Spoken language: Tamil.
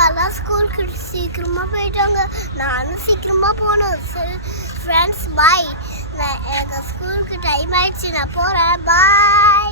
அக்காலாம் ஸ்கூலுக்கு சீக்கிரமாக போயிட்டாங்க. நானும் சீக்கிரமாக போகணும். Friends bye. எனக்கு ஸ்கூலுக்கு டைம் ஆயிடுச்சு, நான் போகிறேன். பாய்.